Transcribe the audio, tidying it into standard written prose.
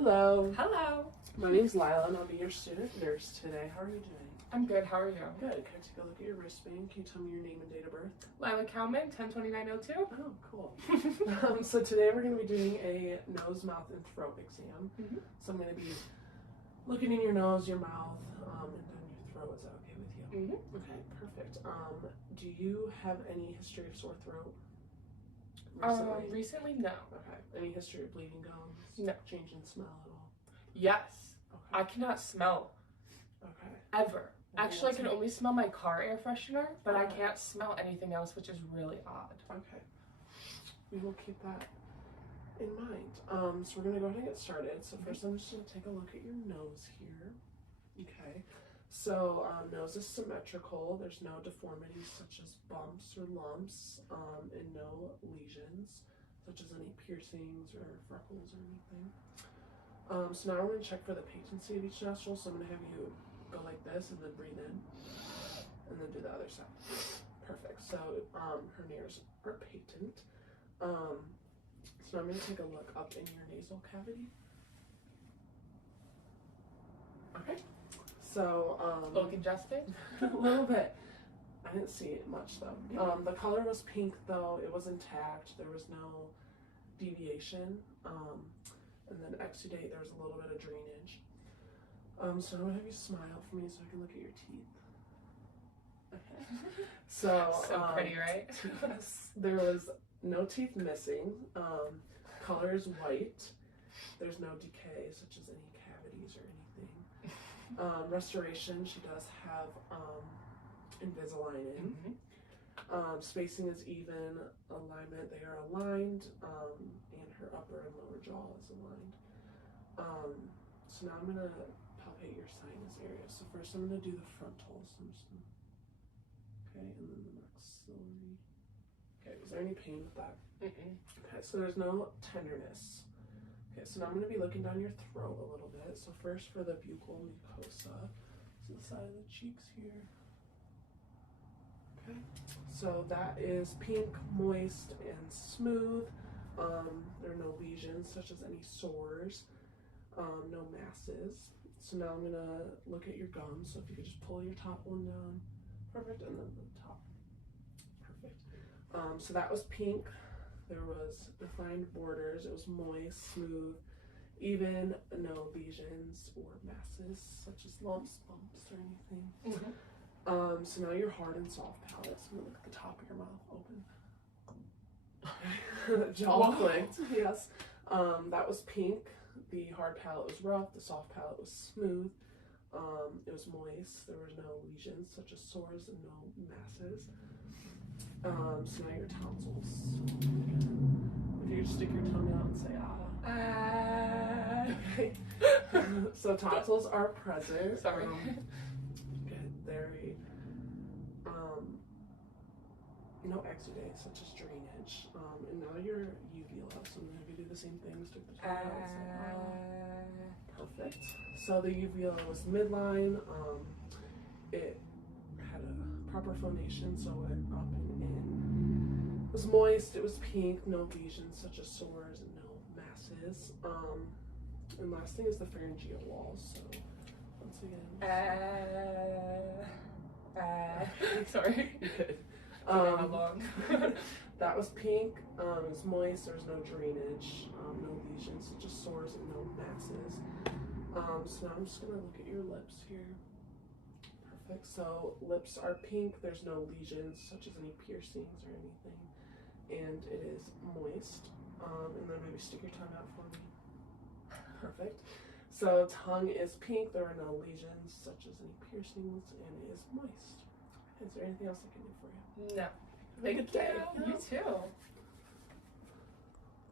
Hello. Hello. My name's Lila and I'll be your student nurse today. How are you doing? I'm good. How are you? Good. Can I take a look at your wristband? Can you tell me your name and date of birth? Lila Cowman, 102902. Oh, cool. So today we're going to be doing a nose, mouth, and throat exam. So I'm going to be looking in your nose, your mouth, and then your throat. Is that okay with you? Okay, perfect. Do you have any history of sore throat? Recently, no. Okay. Any history of bleeding gums? No. Change in smell at all? Yes. Okay. I cannot smell. Okay. Ever. Well, Actually, I can only smell my car air freshener, but I Okay. can't smell anything else, which is really odd. Okay. We will keep that in mind. So we're going to go ahead and get started. So first I'm just going to take a look at your nose here. Okay. So nose is symmetrical. There's no deformities such as bumps or lumps, and no lesions such as any piercings or freckles or anything. So now we're going to check for the patency of each nostril. So I'm going to have you go like this and then breathe in and then do the other side. Perfect. So her nares are patent. So now I'm going to take a look up in your nasal cavity. Okay. So A little congested? a little bit. I didn't see it much though. The color was pink though. It was intact. There was no deviation. And then exudate, there was a little bit of drainage. So I'm gonna have you smile for me so I can look at your teeth. Okay. So pretty, right? There was no teeth missing. Color is white. There's no decay such as any cavities or anything. Restoration, she does have Invisalign in. Spacing is even. Alignment, they are aligned. And her upper and lower jaw is aligned. So now I'm going to palpate your sinus area. So first I'm going to do the frontal. So I'm just gonna, okay, and then the maxillary. Okay, is there any pain with that? Okay, so there's no tenderness. Okay, so now I'm going to be looking down your throat a little bit. So first for the buccal mucosa, so the side of the cheeks here. Okay, so that is pink, moist, and smooth. There are no lesions such as any sores, no masses. So now I'm going to look at your gums. So if you could just pull your top one down. Perfect, and then the top. Perfect. So that was pink. There was defined borders. It was moist, smooth, even, no lesions or masses such as lumps, bumps, or anything. So now your hard and soft palate. So I'm gonna look at the top of your mouth open. Jaw clicked. Yes. That was pink. The hard palate was rough. The soft palate was smooth. It was moist. There was no lesions such as sores and no masses. So now your tonsils. If you could stick your tongue out and say ah. Okay. So tonsils are present. Sorry. Good. Very. No exudate such as drainage. And now your uvula. So I'm gonna have you do the same thing. Stick the tongue out and say ah. Perfect. So the uvula was midline. It had a proper phonation, so it went up and in. It was moist, it was pink, no lesions such as sores and no masses. And last thing is the pharyngeal walls. So once again. Sorry. Good. How long? That was pink, it was moist, there was no drainage, no lesions, just sores and no masses. So now I'm just gonna look at your lips here. Perfect. So lips are pink. There's no lesions such as any piercings or anything, and it is moist. And then maybe stick your tongue out for me. Perfect. So tongue is pink. There are no lesions such as any piercings, and it is moist. Is there anything else I can do for you? No. Thank you. You too.